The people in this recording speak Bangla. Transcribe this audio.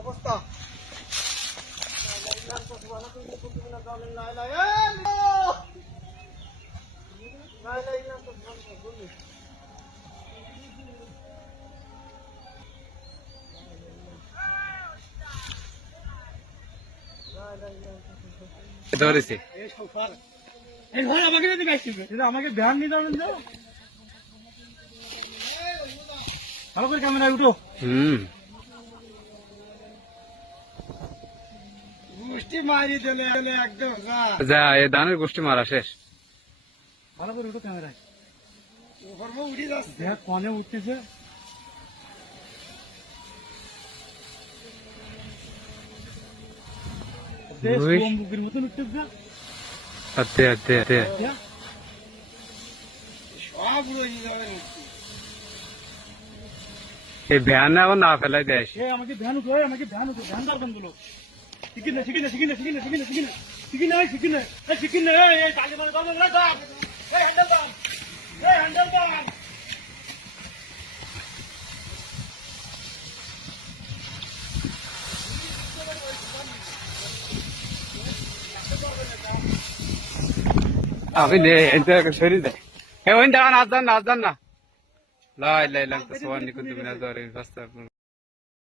অবস্থা ধরেছে আমাকে ধ্যান নিতে হবে ভালো করে ক্যামেরায় উঠো। গোষ্ঠী মারি দিলে একদম যা এ ধানের গোষ্ঠী মারা শেষ। ভালো করে উঠো ক্যামেরায় উঠে যাচ্ছে দেখ কনে উঠতেছে বুকের মতন উঠতেছে আচ্ছা আচ্ছা আচ্ছা সব রয়ে যাবে এই ভ্যান এখন না ফেলাই দেয়। আমাকে ধ্যান উঠো আমাকে ধ্যান উঠো ধ্যান দরকার গুলো শিখি না শিখি না শিখি না শিখি না শিখি না শিখি না শিখি না শিখি না শিখি না এই তাকে বলে দাও না দাও এই হ্যান্ডেল দাও এই হ্যান্ডেল দাও আমি শরীর দেয় ওই নাচ যান না লাই লাই লাগতো সোয়ানি কিন্তু বিনা